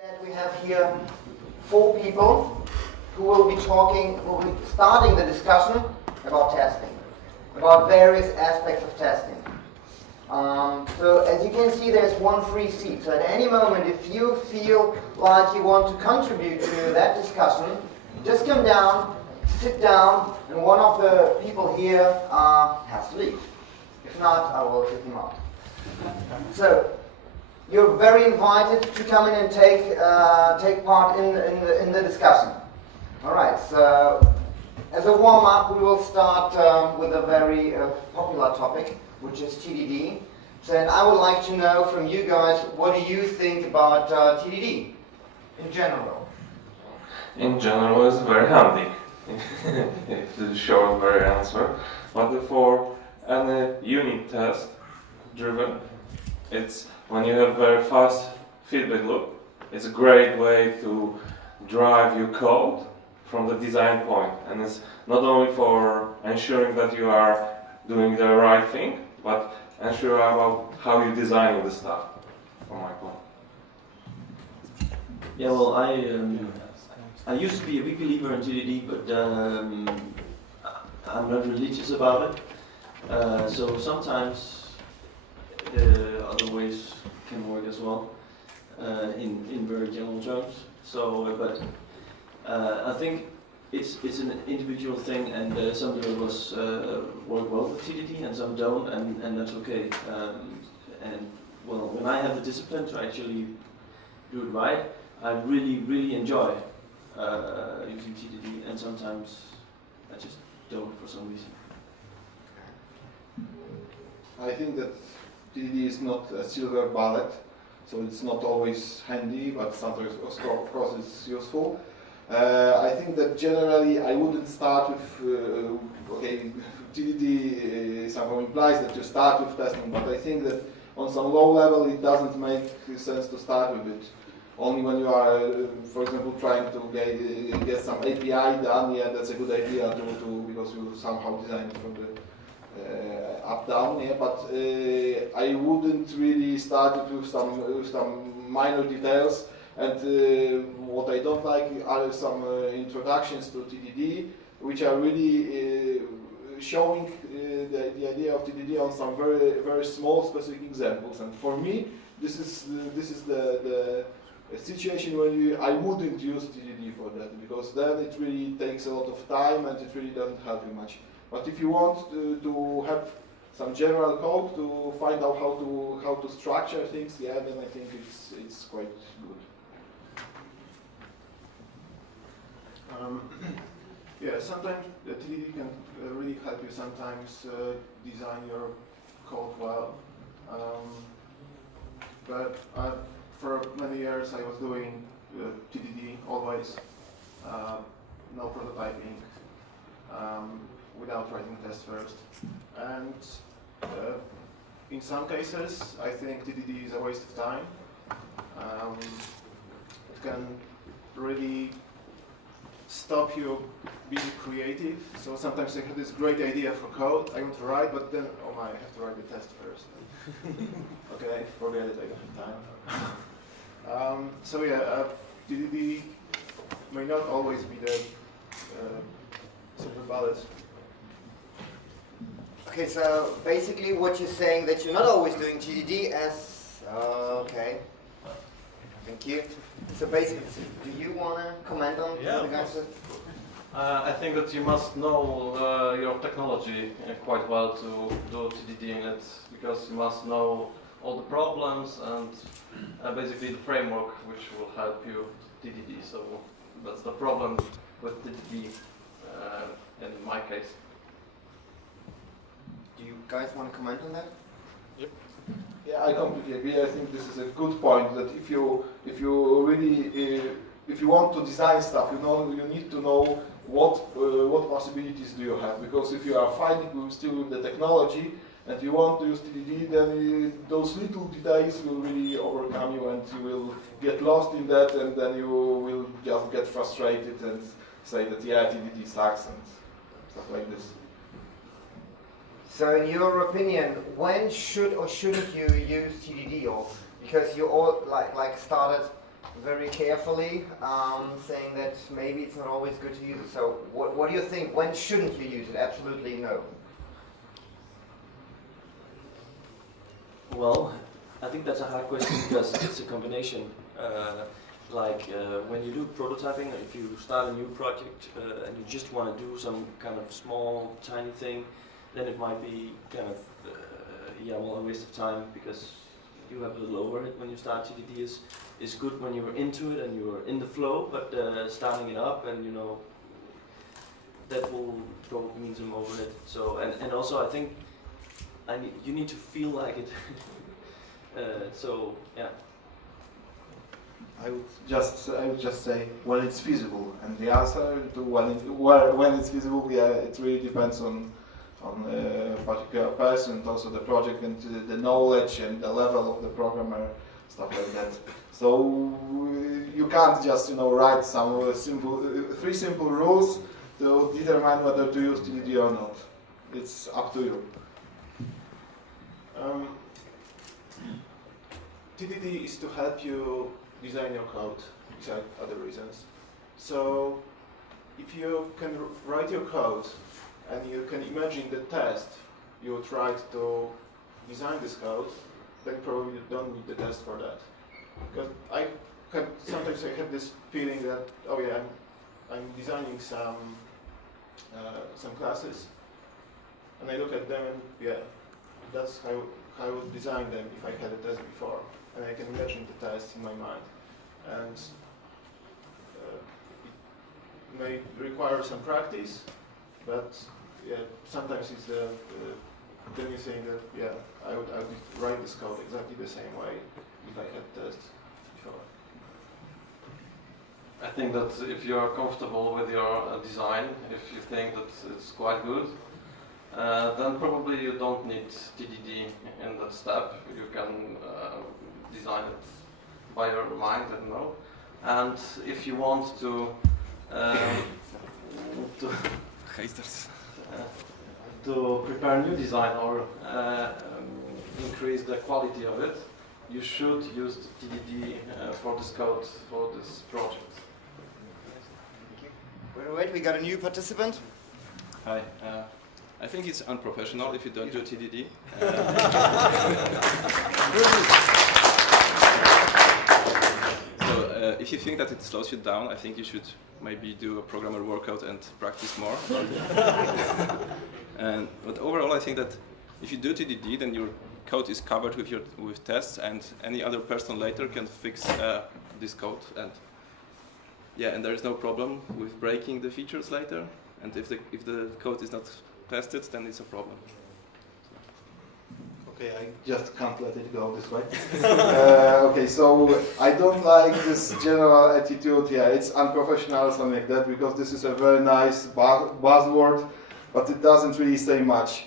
We have here 4 people who will be starting the discussion about testing, about various aspects of testing. So as you can see, there's one free seat. So at any moment, if you feel like you want to contribute to that discussion, just come down, sit down, and one of the people here has to leave. If not, I will kick him out. So you're very invited to come in and take part in the discussion. All right. So as a warm-up, we will start with a very popular topic, which is TDD. So and I would like to know from you guys, what do you think about TDD in general? In general, it's very handy. It's the short, very answer. But for any unit test driven, it's when you have very fast feedback loop, it's a great way to drive your code from the design point. And it's not only for ensuring that you are doing the right thing, but ensure about how you design the stuff, from my point. Yeah, well, I used to be a big believer in TDD, but I'm not religious about it. So sometimes other ways can work as well, in very general terms. So, but I think it's an individual thing, and some developers work well with TDD, and some don't, and that's okay. And well, when I have the discipline to actually do it right, I really enjoy using TDD, and sometimes I just don't for some reason. I think that TDD is not a silver bullet, so it's not always handy, but sometimes of course it's useful. I think that generally I wouldn't start with, okay, TDD somehow implies that you start with testing, but I think that on some low level it doesn't make sense to start with it. Only when you are, for example, trying to get some API done, yeah, that's a good idea to because you somehow design it from the up-down, yeah, but I wouldn't really start with some minor details. And what I don't like are some introductions to TDD, which are really showing the idea of TDD on some very small specific examples. And for me, this is the situation when I wouldn't use TDD for that, because then it really takes a lot of time and it really doesn't help you much. But if you want to have some general code to find out how to structure things, yeah, then I think it's quite good. Yeah, sometimes the TDD can really help you sometimes design your code well. But for many years I was doing TDD always, no prototyping, without writing tests first. And in some cases I think TDD is a waste of time. It can really stop you being creative. So sometimes I have this great idea for code I want to write, but then, oh my, I have to write the test first. Okay, forget it, I don't have time. So yeah, TDD may not always be the silver bullet. Okay, so basically what you're saying that you're not always doing TDD as, okay. Thank you. So basically, do you want to comment on the guys? I think that you must know your technology quite well to do TDD in it, because you must know all the problems and basically the framework which will help you TDD. So that's the problem with TDD in my case. Do you guys want to comment on that? Yep. Yeah, I completely agree. I think this is a good point. That if you really if you want to design stuff, you need to know what possibilities do you have. Because if you are fighting still with the technology and you want to use TDD, then those little details will really overcome you, and you will get lost in that, and then you will just get frustrated and say that yeah, TDD sucks and stuff like this. So in your opinion, when should or shouldn't you use TDD? Or because you all like started very carefully, saying that maybe it's not always good to use it. So what do you think? When shouldn't you use it? Absolutely no. Well, I think that's a hard question because it's a combination. When you do prototyping, if you start a new project and you just want to do some kind of small, tiny thing, then it might be kind of a waste of time because you have a little overhead when you start. TDD is good when you're into it and you're in the flow, but starting it up and that will probably mean some overhead. So and also I think you need to feel like it. So yeah. I would just say when it's feasible, and the answer to when it's feasible, it really depends on a particular person, and also the project and the knowledge and the level of the programmer, stuff like that. So you can't just write some three simple rules to determine whether to use TDD or not. It's up to you. TDD is to help you design your code, besides other reasons. So if you can write your code and you can imagine the test you tried to design this code, then probably you don't need the test for that. Because sometimes I have this feeling that, oh yeah, I'm designing some classes, and I look at them and yeah, that's how I would design them if I had a test before. And I can imagine the test in my mind. And it may require some practice, but yeah, sometimes it's then you think that yeah, I would write this code exactly the same way if I had tests before. I think that if you are comfortable with your design, if you think that it's quite good, then probably you don't need TDD in that step. You can design it by your mind, I don't know. And if you want to prepare new design or increase the quality of it, you should use the TDD for this code, for this project. Wait, we got a new participant. Hi. I think it's unprofessional if you don't do TDD. So if you think that it slows you down, I think you should maybe do a programmer workout and practice more about it. But overall, I think that if you do TDD, then your code is covered with tests, and any other person later can fix this code. And yeah, and there is no problem with breaking the features later. And if the code is not tested, then it's a problem. Okay, I just can't let it go this way. Okay, so I don't like this general attitude, yeah, it's unprofessional or something like that, because this is a very nice buzzword, but it doesn't really say much.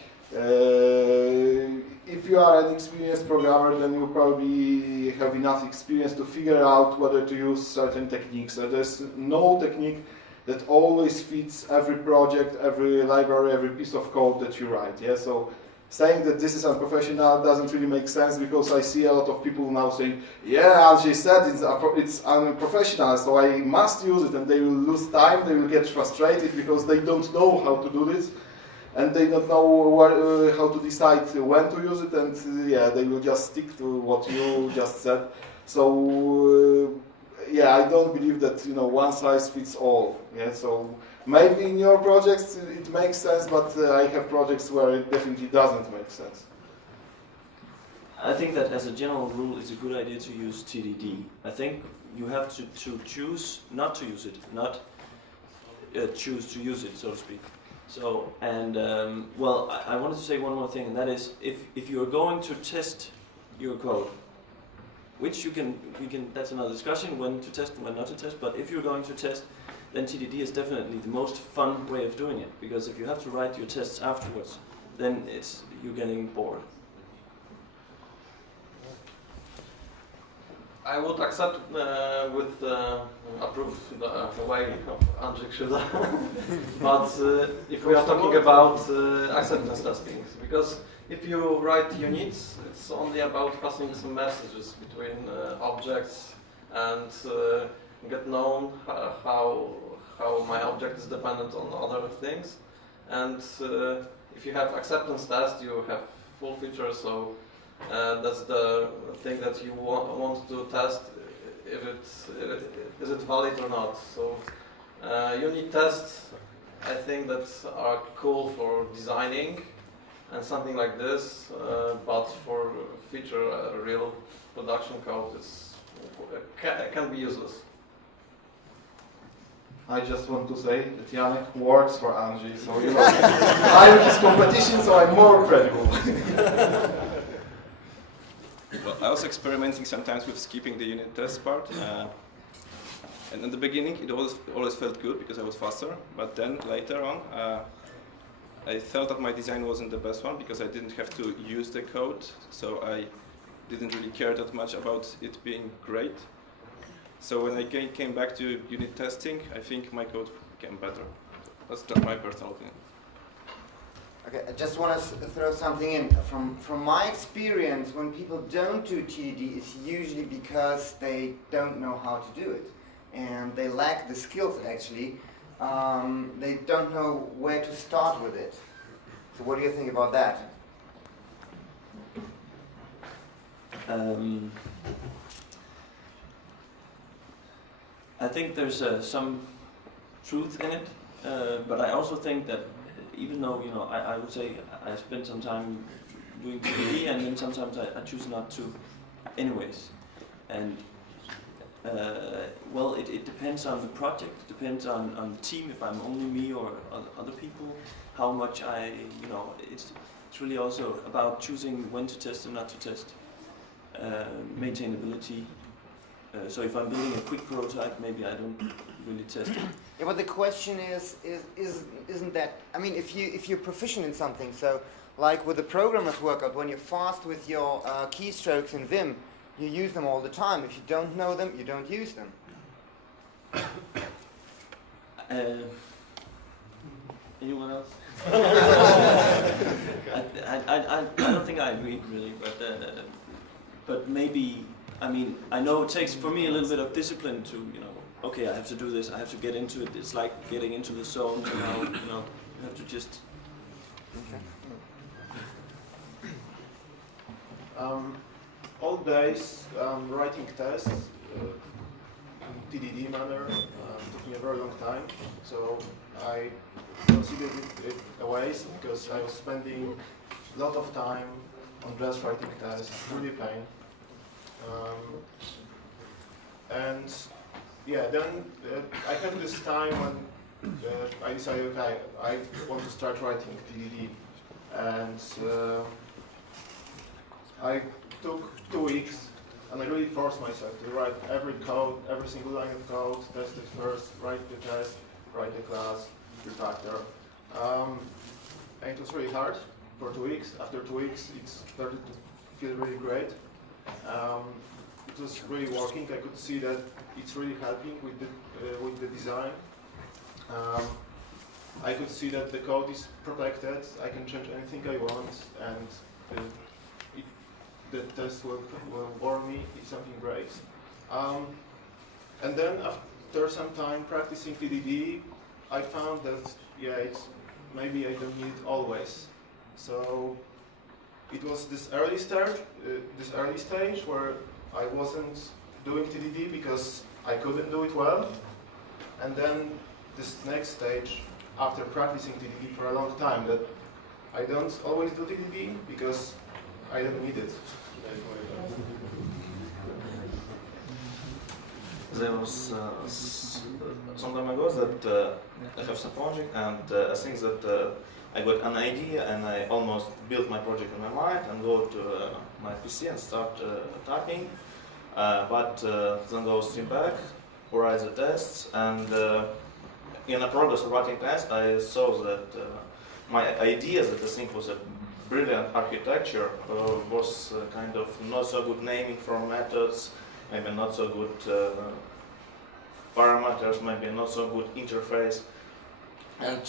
If you are an experienced programmer, then you probably have enough experience to figure out whether to use certain techniques. So there's no technique that always fits every project, every library, every piece of code that you write. Yeah, so saying that this is unprofessional doesn't really make sense, because I see a lot of people now saying, yeah, Andrzej said it's unprofessional, so I must use it, and they will lose time, they will get frustrated because they don't know how to do this, and they don't know how to decide when to use it, and yeah, they will just stick to what you just said. So yeah, I don't believe that one size fits all. Yeah, so maybe in your projects it makes sense, but I have projects where it definitely doesn't make sense. I think that as a general rule, it's a good idea to use TDD. I think you have to choose not to use it, not choose to use it, so to speak. So, and well, I wanted to say one more thing, and that is, if you are going to test your code, which you can, that's another discussion, when to test and when not to test, but if you're going to test, then TDD is definitely the most fun way of doing it, because if you have to write your tests afterwards, then you're getting bored. I would accept approve the way of Andrzej Krzyda, but if we are talking about acceptance testing, because if you write units, it's only about passing some messages between objects and get known how my object is dependent on other things. And if you have acceptance test, you have full features. So that's the thing that you want to test is it valid or not. So unit tests, I think that are cool for designing and something like this, but for feature real production code can be useless. I just want to say that Janek works for Angie, so you know, I'm in this competition, so I'm more credible. Well, I was experimenting sometimes with skipping the unit test part. And in the beginning, it always felt good because I was faster. But then later on, I felt that my design wasn't the best one because I didn't have to use the code. So I didn't really care that much about it being great. So when I came back to unit testing, I think my code became better. That's just my personal opinion. Okay, I just want to throw something in. From my experience, when people don't do TDD, it's usually because they don't know how to do it. And they lack the skills, actually. They don't know where to start with it. So what do you think about that? I think there's some truth in it, but I also think that even though, you know, I would say I spend some time doing TDD and then sometimes I choose not to anyways. And well, it depends on the project, it depends on the team, if I'm only me or other people, how much you know, it's really also about choosing when to test and not to test. Maintainability. So if I'm building a quick prototype, maybe I don't really test it. Yeah, but the question isn't that? I mean, if you're proficient in something, so like with the programmer's workout, when you're fast with your keystrokes in Vim, you use them all the time. If you don't know them, you don't use them. Anyone else? I don't think I agree really, but maybe. I mean, I know it takes for me a little bit of discipline to, you know, okay, I have to do this, I have to get into it. It's like getting into the zone somehow, you know, you have to just. Okay. Old days, writing tests in TDD manner took me a very long time, so I considered it a waste because I was spending a lot of time on just writing tests, really pain. And yeah, then I had this time when I decided, okay, I want to start writing TDD, and I took 2 weeks and I really forced myself to write every single line of code, test it first, write the test, write the class, refactor. And it was really hard for 2 weeks. After 2 weeks, it started to feel really great. It was really working. I could see that it's really helping with the design. I could see that the code is protected. I can change anything I want, and the test will warn me if something breaks. And then after some time practicing TDD, I found that maybe I don't need it always. So it was this early stage where I wasn't doing TDD because I couldn't do it well, and then this next stage after practicing TDD for a long time that I don't always do TDD because I don't need it. There was some time ago that I have some project, and I think that I got an idea and I almost built my project in my mind and go to my PC and start typing, but then go stream back, write the tests, and in the progress of writing tests I saw that my idea that I think was a brilliant architecture was kind of not so good naming for methods, maybe not so good parameters, maybe not so good interface. And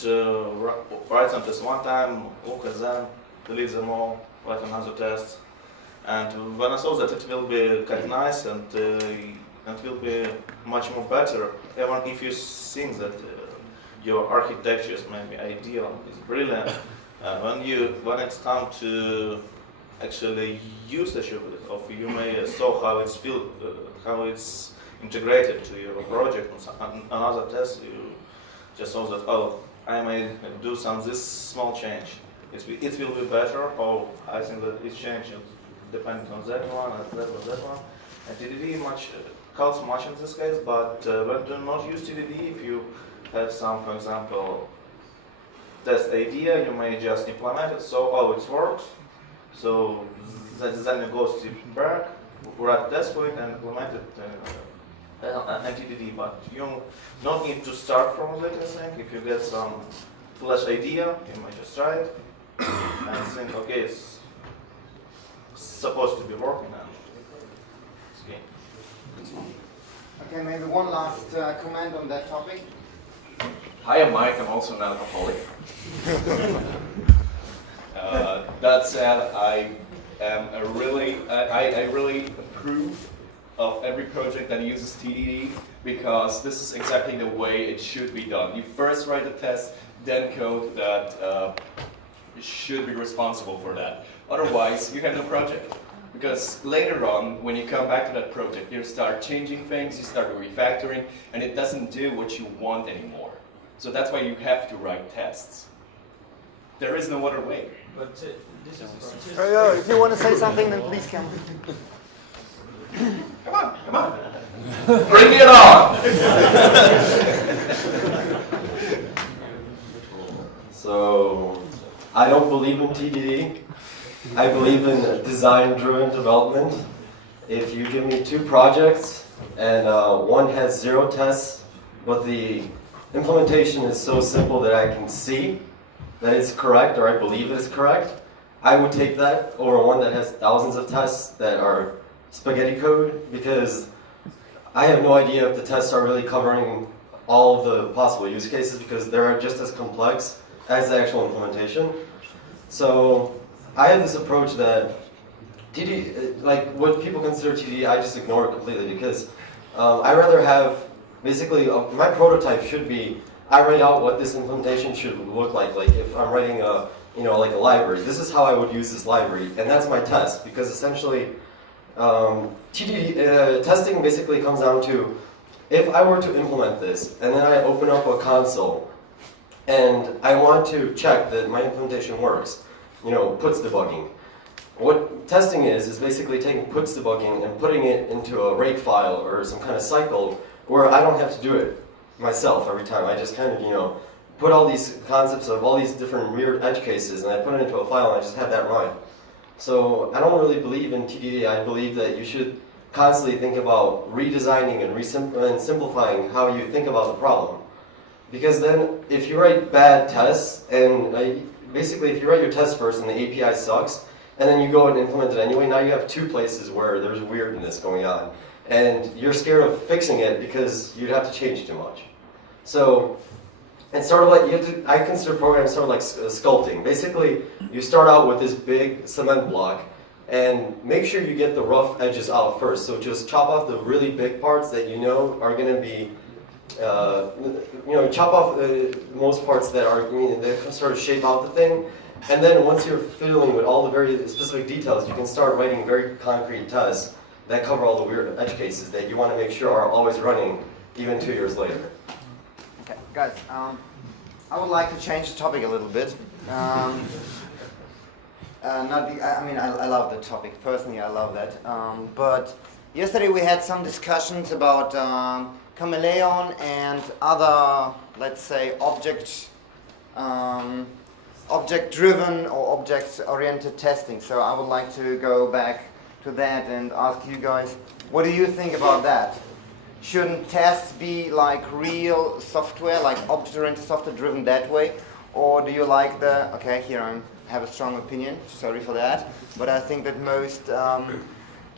write some tests one time, look at them, delete them all, write another test. And when I saw that it will be kind of nice and and it will be much more better, even if you think that your architecture is maybe ideal, is brilliant. When it's time to actually use the shiplet, or you may saw how it's how it's integrated to your project, and another test you just saw that, oh, I may do this small change. It will be better, or I think that it's changing depending on that one, and that one. And TDD counts much in this case, but when do not use TDD, if you have some, for example, test idea, you may just implement it, so oh, it works. So then you go step back, write test for it, and implement it and TDD. But you don't need to start from that, I think. If you get some flash idea, you might just try it and think, okay, it's supposed to be working, and it's okay. Okay, maybe one last comment on that topic. Hi, I'm Mike. I'm also an alcoholic. That said, I really approve of every project that uses TDD, because this is exactly the way it should be done. You first write the test, then code that should be responsible for that. Otherwise, you have no project. Because later on, when you come back to that project, you start changing things, you start refactoring, and it doesn't do what you want anymore. So that's why you have to write tests. There is no other way. But this is If you want to say something, then please come. Come on. Bring it on! So, I don't believe in TDD. I believe in design-driven development. If you give me 2 projects and one has 0 tests, but the implementation is so simple that I can see that it's correct, or I believe it's correct, I would take that over one that has thousands of tests that are spaghetti code, because I have no idea if the tests are really covering all of the possible use cases, because they're just as complex as the actual implementation. So I have this approach that TDD, like what people consider TDD, I just ignore it completely, because I rather have, basically, my prototype should be, I write out what this implementation should look like. Like if I'm writing a, like a library, this is how I would use this library, and that's my test, because essentially, TDD testing basically comes down to, if I were to implement this, and then I open up a console, and I want to check that my implementation works, puts debugging. What testing is basically taking puts debugging and putting it into a rake file or some kind of cycle where I don't have to do it myself every time. I just kind of, put all these concepts of all these different weird edge cases, and I put it into a file, and I just have that run. So I don't really believe in TDD. I believe that you should constantly think about redesigning and simplifying how you think about the problem. Because then, if you write bad tests, and basically if you write your test first and the API sucks, and then you go and implement it anyway, now you have 2 places where there's weirdness going on. And you're scared of fixing it because you'd have to change too much. So it's sort of like, I consider programs sort of like sculpting. Basically, you start out with this big cement block, and make sure you get the rough edges out first. So just chop off the really big parts that are going to be, chop off the most parts that are, that sort of shape out the thing. And then once you're fiddling with all the very specific details, you can start writing very concrete tests that cover all the weird edge cases that you want to make sure are always running, even 2 years later. Okay, guys, I would like to change the topic a little bit. I love the topic. Personally, I love that. But yesterday we had some discussions about chameleon and other, let's say, object-driven or object-oriented testing. So I would like to go back to that and ask you guys, what do you think about that? Shouldn't tests be like real software, like object-oriented software driven that way? Or do you like okay, here I have a strong opinion, sorry for that, but I think that most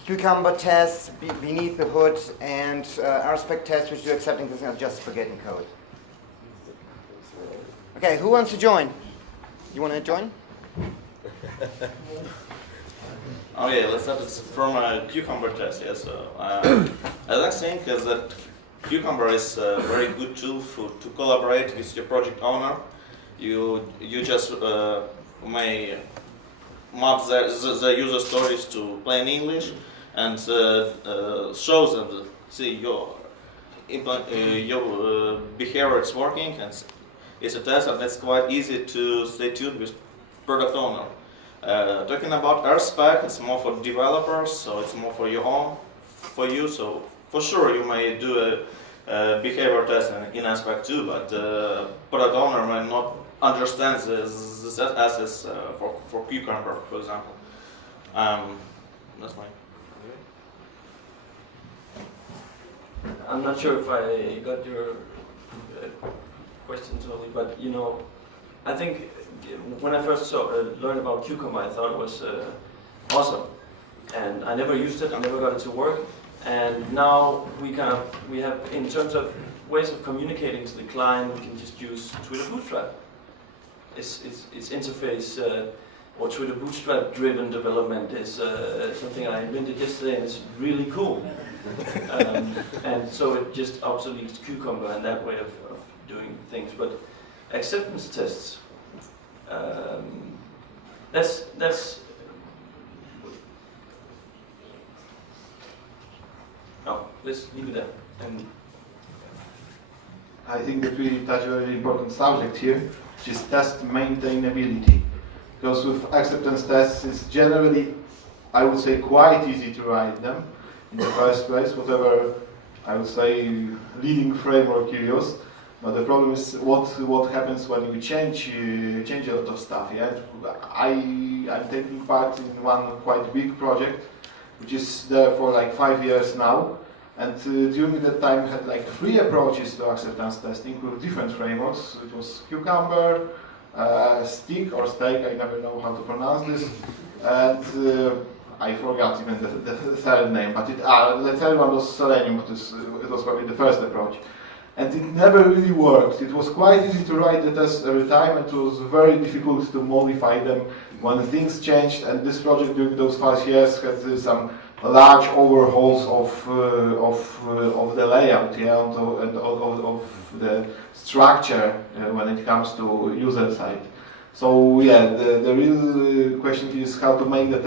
cucumber tests beneath the hood and rspec tests which do accepting this are just spaghetti code. Okay, who wants to join? You want to join? Okay, let's start from a Cucumber test. Yes, I think is that Cucumber is a very good tool to collaborate with your project owner. You just may map the user stories to plain English and show them, see your behavior is working, and it's a test, and it's quite easy to stay tuned with product owner. Talking about rspec, it's more for developers, so it's more for you. So for sure you may do a behavior test in rspec too, but product owner may not understand the set assets for Cucumber, for example. That's mine. I'm not sure if I got your question totally, but you know, I think when I first learned about Cucumber, I thought it was awesome, and I never used it. I never got it to work, and now we have, in terms of ways of communicating to the client, we can just use Twitter Bootstrap. Its interface or Twitter Bootstrap driven development is something I invented yesterday, and it's really cool. And so it just obsoletes Cucumber and that way of doing things. But acceptance tests, that's no, let's leave it there. And I think that we touch a very important subject here, which is test maintainability. Because with acceptance tests, it's generally, I would say, quite easy to write them in the first place, whatever, I would say, leading framework you use. But the problem is what happens when you change a lot of stuff. Yeah, I'm taking part in one quite big project, which is there for like 5 years now. And during that time, had like 3 approaches to acceptance testing with different frameworks. It was Cucumber, Stick or Steak, I never know how to pronounce this, and I forgot even the third name, but the third one was Selenium, but it was probably the first approach. And it never really worked. It was quite easy to write the tests every time, and it was very difficult to modify them when things changed. And this project during those 5 years had some large overhauls of the layout, yeah, and of the structure when it comes to user side. So yeah, the real question is how to make the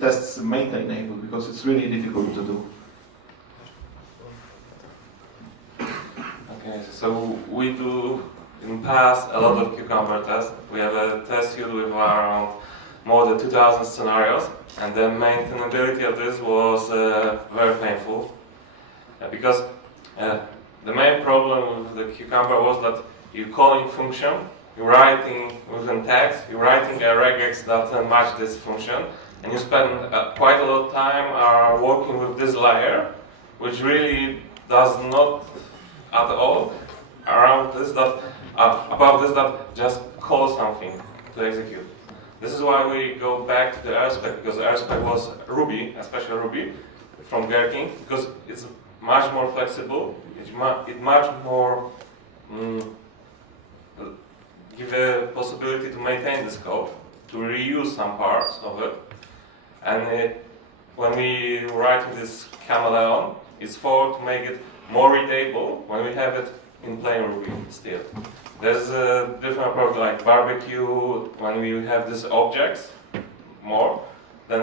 tests maintainable, because it's really difficult to do. Okay, so we do in past a lot of Cucumber tests. We have a test suite with around more than 2,000 scenarios, and the maintainability of this was very painful because the main problem with the Cucumber was that you're calling function, you're writing within text, you're writing a regex that match this function, and you spend quite a lot of time working with this layer, which really does not at all around this that above this that just call something to execute. This is why we go back to the rspec, because rspec was Ruby, especially Ruby from Gherkin, because it's much more flexible. It much more give a possibility to maintain this code, to reuse some parts of it, and when we write this cameleon, it's for to make it more readable when we have it in plain Ruby still. There's a different approach like barbecue when we have these objects more. Then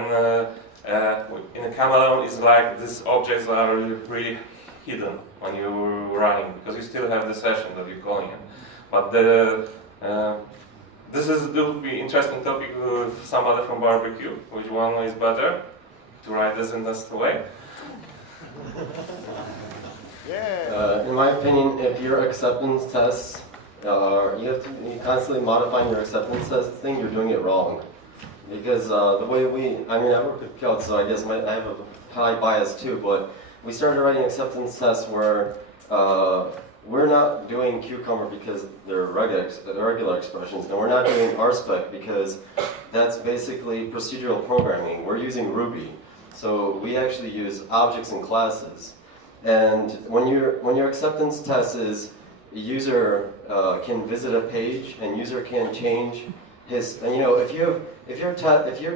in a cameleon it's like these objects are really hidden when you're running because you still have the session that you're calling it. But this will be interesting topic with somebody from barbecue. Which one is better to write this in this way? In my opinion, if your acceptance tests, you have to be constantly modifying your acceptance testing, you're doing it wrong. Because the way I work with code, so I guess I have a high bias too, but we started writing acceptance tests where we're not doing Cucumber because they're regular expressions, and we're not doing rspec because that's basically procedural programming. We're using Ruby, so we actually use objects and classes. And when your acceptance test is, a user can visit a page and user can change And you know, if your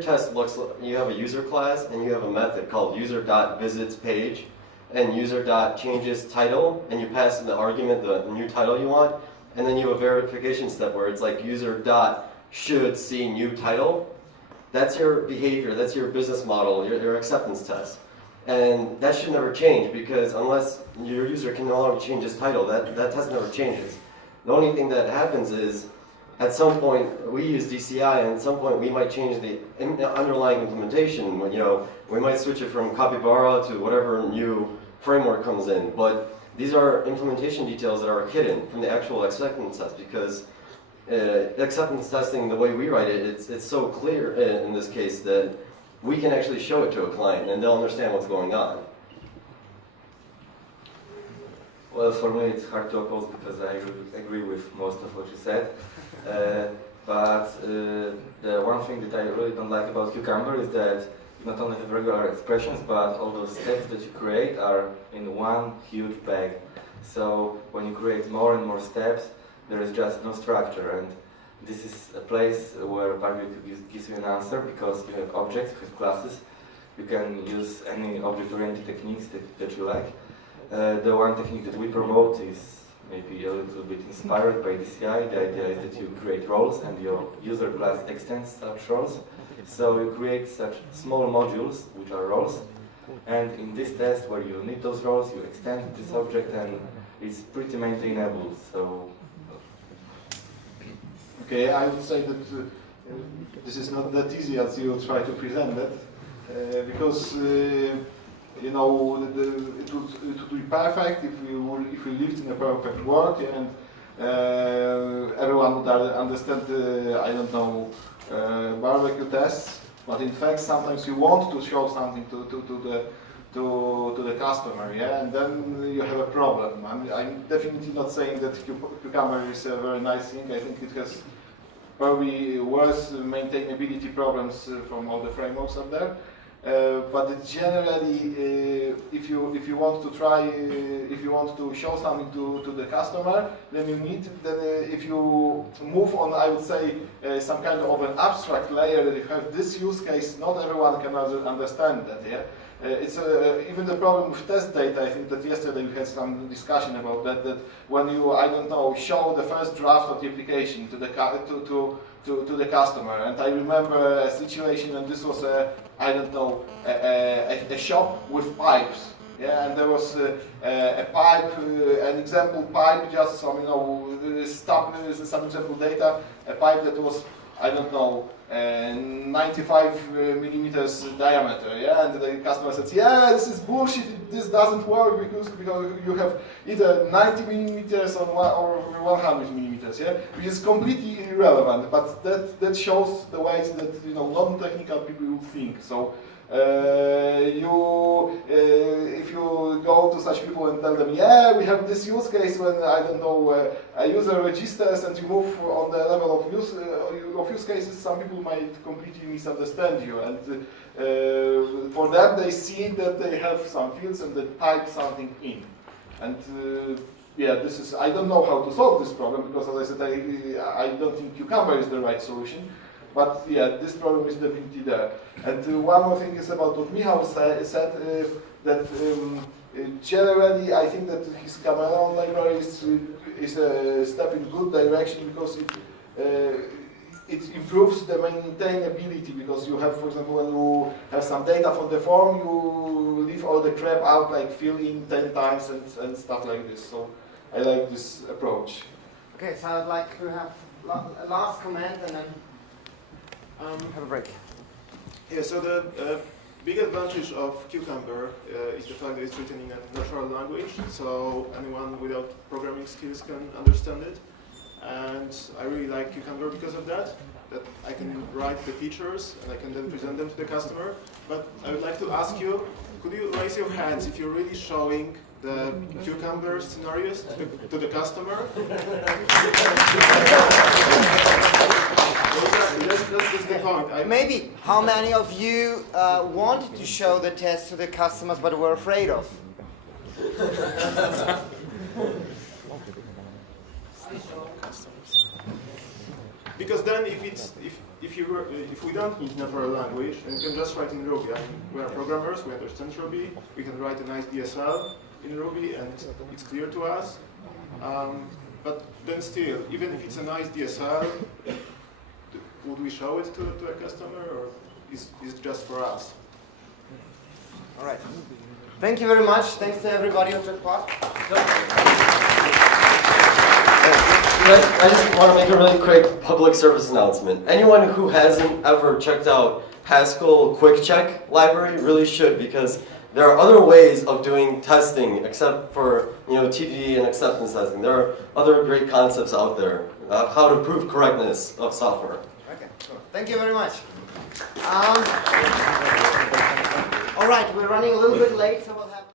test looks, you have a user class and you have a method called user.visitsPage and user.changes title, and you pass in the argument the new title you want, and then you have a verification step where it's like user.should see new title. That's your behavior, that's your business model, your acceptance test. And that should never change, because unless your user can no longer change his title, that test never changes. The only thing that happens is, at some point, we use DCI, and at some point we might change the underlying implementation. You know, we might switch it from Capybara to whatever new framework comes in. But these are implementation details that are hidden from the actual acceptance test, because acceptance testing, the way we write it, it's so clear in this case that we can actually show it to a client and they'll understand what's going on. Well, for me it's hard to oppose because I agree with most of what you said. But the one thing that I really don't like about Cucumber is that you not only have regular expressions, but all those steps that you create are in one huge bag. So when you create more and more steps, there is just no structure, and this is a place where Barbie gives you an answer, because you have objects, you have classes, you can use any object-oriented techniques that you like. The one technique that we promote is maybe a little bit inspired by DCI. The idea is that you create roles and your user class extends such roles. So you create such small modules, which are roles, and in this test where you need those roles, you extend this object and it's pretty maintainable. So. Okay, I would say that this is not that easy as you try to present it, because you know it would be perfect if we lived in a perfect world and everyone would understand I don't know barbecue tests. But in fact, sometimes you want to show something to the customer, yeah, and then you have a problem. I'm definitely not saying that Cucumber is a very nice thing. I think it has probably worse maintainability problems from all the frameworks up there. But generally, if you want to try, if you want to show something to the customer, then you need. Then if you move on, I would say some kind of an abstract layer that you have this use case. Not everyone can understand that. Yeah. It's even the problem with test data. I think that yesterday we had some discussion about that. That when you, I don't know, show the first draft of the application to the to the customer, and I remember a situation, and this was I don't know, a shop with pipes. Yeah, and there was a pipe, an example pipe, just some some example data, a pipe that was, I don't know, 95 millimeters diameter, yeah, and the customer says, yeah, this is bullshit, this doesn't work because you have either 90 millimeters or 100 millimeters, yeah, which is completely irrelevant, but that shows the ways that, you know, non-technical people will think. So if you go to such people and tell them, yeah, we have this use case when, I don't know, a user registers, and you move on the level of use cases, some people might completely misunderstand you, and for them they see that they have some fields and they type something in, and yeah, this is, I don't know how to solve this problem, because as I said, I don't think Cucumber is the right solution. But yeah, this problem is definitely there. And one more thing is about what Michał said, that generally I think that his Cameron library is a step in good direction, because it improves the maintainability, because you have, for example, when you have some data from the form, you leave all the crap out, like fill in 10 times and stuff like this. So I like this approach. Okay, so I'd like to have a last comment and then have a break. Yeah, so the big advantage of Cucumber is the fact that it's written in a natural language, so anyone without programming skills can understand it. And I really like Cucumber because of that I can write the features and I can then present them to the customer. But I would like to ask you, could you raise your hands if you're really showing the Cucumber scenarios to the customer? That's the point. Maybe, how many of you wanted to show the test to the customers but were afraid of? Because then if we don't need natural language, and we can just write in Ruby. I mean, we are programmers, we understand Ruby, we can write a nice DSL in Ruby, and it's clear to us. But then still, even if it's a nice DSL, would we show it to a customer, or is it just for us? All right. Thank you very much. Thanks to everybody who took part. I just want to make a really quick public service announcement. Anyone who hasn't ever checked out Haskell Quick Check library really should, because there are other ways of doing testing except for TDD and acceptance testing. There are other great concepts out there of how to prove correctness of software. Okay, cool. Thank you very much. All right, we're running a little bit late. So